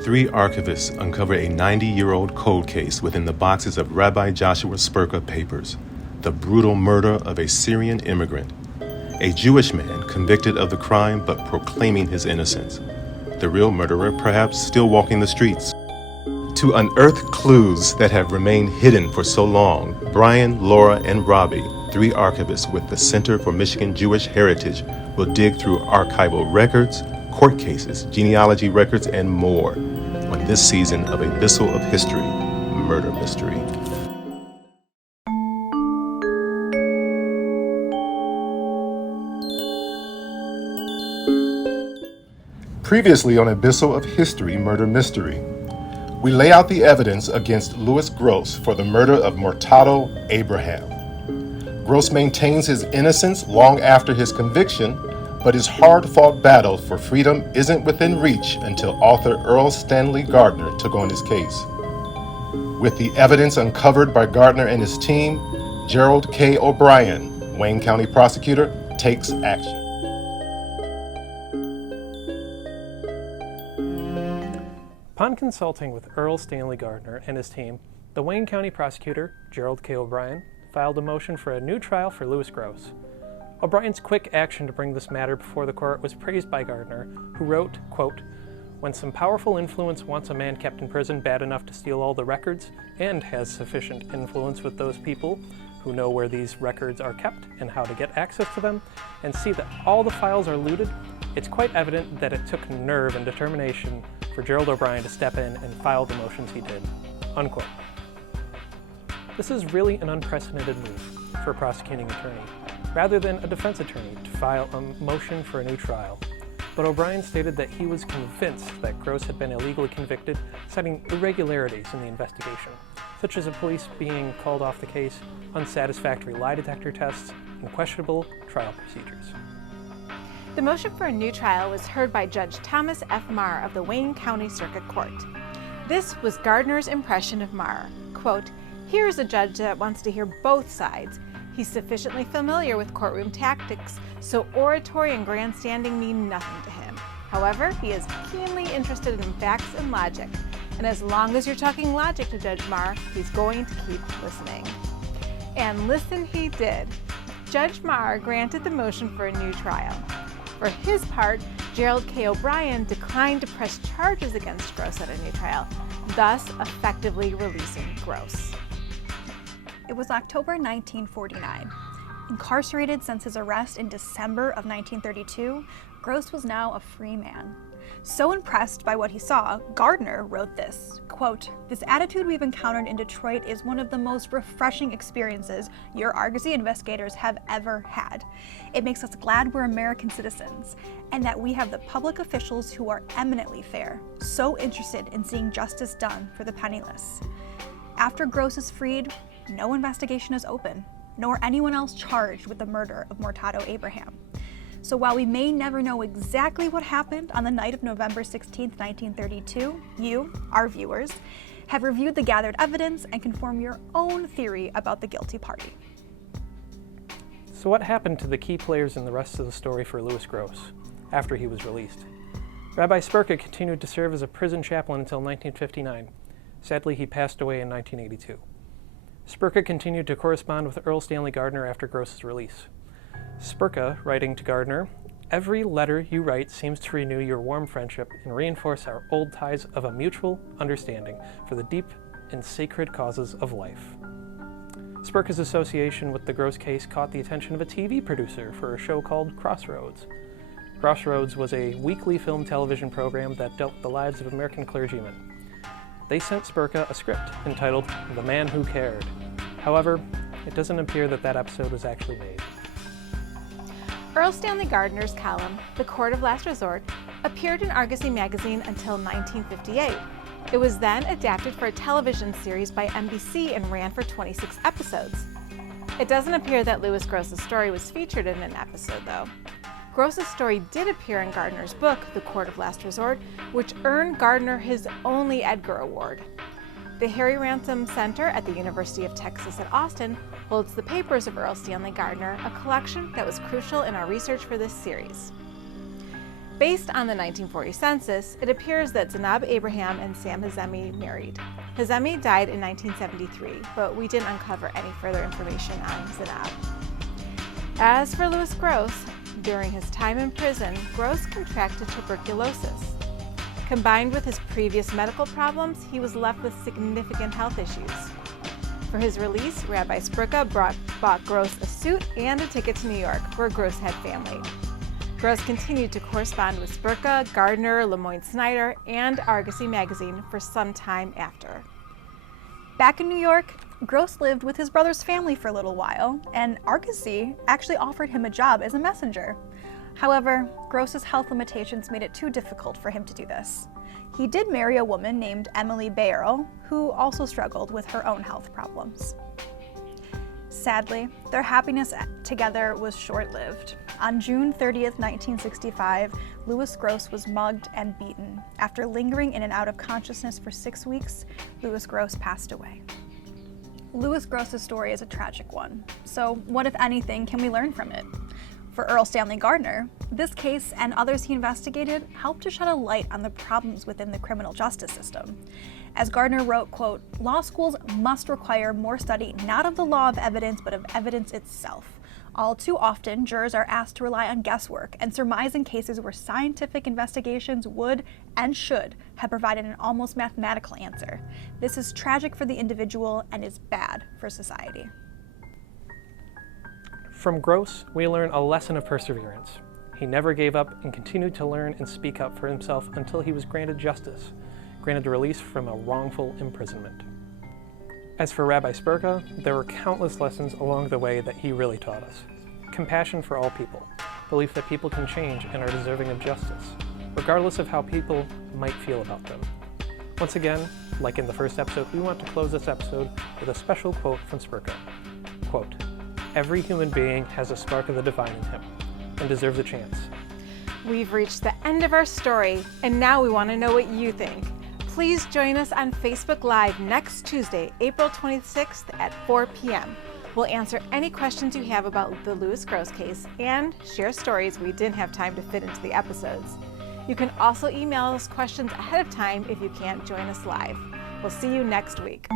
Three archivists uncover a 90-year-old cold case within the boxes of Rabbi Joshua Sperka papers, the brutal murder of a Syrian immigrant, a Jewish man convicted of the crime but proclaiming his innocence, the real murderer perhaps still walking the streets. To unearth clues that have remained hidden for so long, Brian, Laura, and Rabbi, three archivists with the Center for Michigan Jewish Heritage, will dig through archival records, court cases, genealogy records, and more on this season of A Bisel of History, Murder Mystery. Previously on A Bisel of History, Murder Mystery, we lay out the evidence against Louis Gross for the murder of Mortado Abraham. Gross maintains his innocence long after his conviction, but his hard-fought battle for freedom isn't within reach until author Stanley Gardner took on his case. With the evidence uncovered by Gardner and his team, Gerald K. O'Brien, Wayne County prosecutor, takes action. Upon consulting with Stanley Gardner and his team, the Wayne County prosecutor, Gerald K. O'Brien, filed a motion for a new trial for Louis Gross. O'Brien's quick action to bring this matter before the court was praised by Gardner, who wrote, quote, "When some powerful influence wants a man kept in prison bad enough to steal all the records, and has sufficient influence with those people who know where these records are kept and how to get access to them, and see that all the files are looted, it's quite evident that it took nerve and determination for Gerald O'Brien to step in and file the motions he did," unquote. This is really an unprecedented move for a prosecuting attorney, rather than a defense attorney to file a motion for a new trial. But O'Brien stated that he was convinced that Gross had been illegally convicted, citing irregularities in the investigation, such as the police being called off the case, unsatisfactory lie detector tests, and questionable trial procedures. The motion for a new trial was heard by Judge Thomas F. Marr of the Wayne County Circuit Court. This was Gardner's impression of Marr. Quote, "Here is a judge that wants to hear both sides. He's sufficiently familiar with courtroom tactics, so oratory and grandstanding mean nothing to him. However, he is keenly interested in facts and logic, and as long as you're talking logic to Judge Marr, he's going to keep listening." And listen he did. Judge Marr granted the motion for a new trial. For his part, Gerald K. O'Brien declined to press charges against Gross at a new trial, thus effectively releasing Gross. It was October 1949. Incarcerated since his arrest in December of 1932, Gross was now a free man. So impressed by what he saw, Gardner wrote this, quote, "This attitude we've encountered in Detroit is one of the most refreshing experiences your Argosy investigators have ever had. It makes us glad we're American citizens and that we have the public officials who are eminently fair, so interested in seeing justice done for the penniless. After Gross is freed, no investigation is open, nor anyone else charged with the murder of Mortado Abraham. So while we may never know exactly what happened on the night of November 16, 1932, you, our viewers, have reviewed the gathered evidence and can form your own theory about the guilty party." So what happened to the key players in the rest of the story for Louis Gross after he was released? Rabbi Sperka continued to serve as a prison chaplain until 1959. Sadly, he passed away in 1982. Sperka continued to correspond with Stanley Gardner after Gross's release. Sperka, writing to Gardner, "Every letter you write seems to renew your warm friendship and reinforce our old ties of a mutual understanding for the deep and sacred causes of life." Sperka's association with the Gross case caught the attention of a TV producer for a show called Crossroads. Crossroads was a weekly film television program that dealt with the lives of American clergymen. They sent Sperka a script entitled "The Man Who Cared." However, it doesn't appear that that episode was actually made. Stanley Gardner's column, The Court of Last Resort, appeared in Argosy magazine until 1958. It was then adapted for a television series by NBC and ran for 26 episodes. It doesn't appear that Louis Gross's story was featured in an episode, though. Gross's story did appear in Gardner's book, The Court of Last Resort, which earned Gardner his only Edgar Award. The Harry Ransom Center at the University of Texas at Austin holds the papers of Stanley Gardner, a collection that was crucial in our research for this series. Based on the 1940 census, it appears that Mortado Abraham and Sam Hazemi married. Hazemi died in 1973, but we didn't uncover any further information on Mortado. As for Louis Gross, during his time in prison, Gross contracted tuberculosis. Combined with his previous medical problems, he was left with significant health issues. For his release, Rabbi Sperka bought Gross a suit and a ticket to New York, where Gross had family. Gross continued to correspond with Sperka, Gardner, Lemoyne Snyder, and Argosy magazine for some time after. Back in New York, Gross lived with his brother's family for a little while, and Argosy actually offered him a job as a messenger. However, Gross's health limitations made it too difficult for him to do this. He did marry a woman named Emily Erle, who also struggled with her own health problems. Sadly, their happiness together was short-lived. On June 30th, 1965, Louis Gross was mugged and beaten. After lingering in and out of consciousness for 6 weeks, Louis Gross passed away. Louis Gross's story is a tragic one. So what, if anything, can we learn from it? For Earl Stanley Gardner, this case and others he investigated helped to shed a light on the problems within the criminal justice system. As Gardner wrote, quote, "Law schools must require more study not of the law of evidence, but of evidence itself. All too often, jurors are asked to rely on guesswork and surmise in cases where scientific investigations would and should have provided an almost mathematical answer. This is tragic for the individual and is bad for society." From Gross, we learn a lesson of perseverance. He never gave up and continued to learn and speak up for himself until he was granted justice, granted release from a wrongful imprisonment. As for Rabbi Sperka, there were countless lessons along the way that he really taught us. Compassion for all people, belief that people can change and are deserving of justice, regardless of how people might feel about them. Once again, like in the first episode, we want to close this episode with a special quote from Sperka. Quote, "Every human being has a spark of the divine in him and deserves a chance." We've reached the end of our story, and now we want to know what you think. Please join us on Facebook Live next Tuesday, April 26th at 4 p.m. We'll answer any questions you have about the Louis Gross case and share stories we didn't have time to fit into the episodes. You can also email us questions ahead of time if you can't join us live. We'll see you next week.